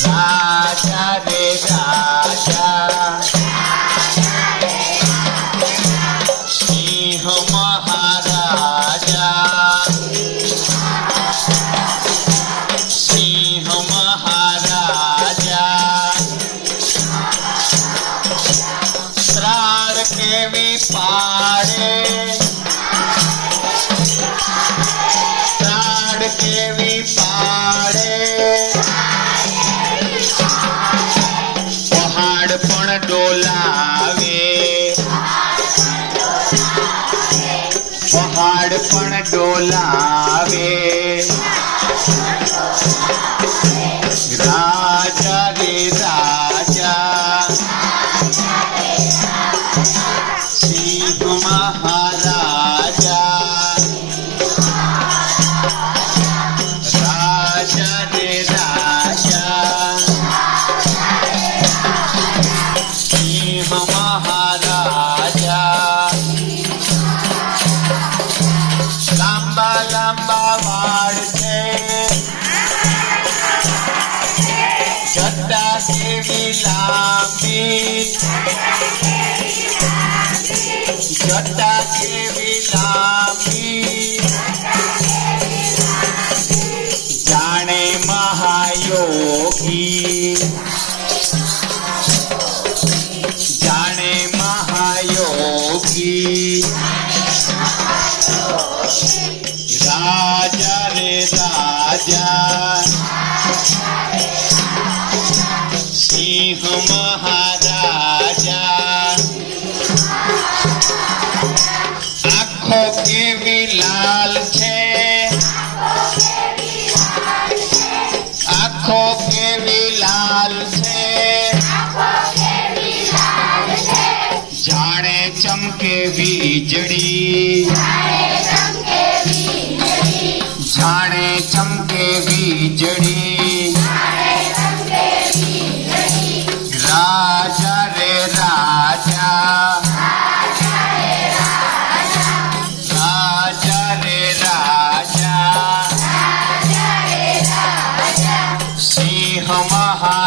રાજા રે રાજા, સિંહ મહારાજા, સિંહ મહારાજા, ત્રાણ કેવી પાડે, ત્રાણ કેવી પાડે, પહાડ પણ ડોલાવે, પહાડ પણ ડોલાવે, રાજા રે રાજા, સિંહ મહારાજા, રાજા રે રાજા, સિંહ મહારાજા, લાંબા લાંબા વાળ છે, જટા કેવી લાંબી, જટા કેવી લાંબી, જાણે મહાયોગી, જાણે મહાયોગી, રાજા રે રાજા, સિંહ મહારાજા, આંખો કેવી લાલ છે, આંખો કેવી લાલ છે, જાણે ચમકે વીજળી, જાણે ચમકે વીજળી, રાજા રે રાજા, રાજા રે રાજા, સિંહ મહારાજા.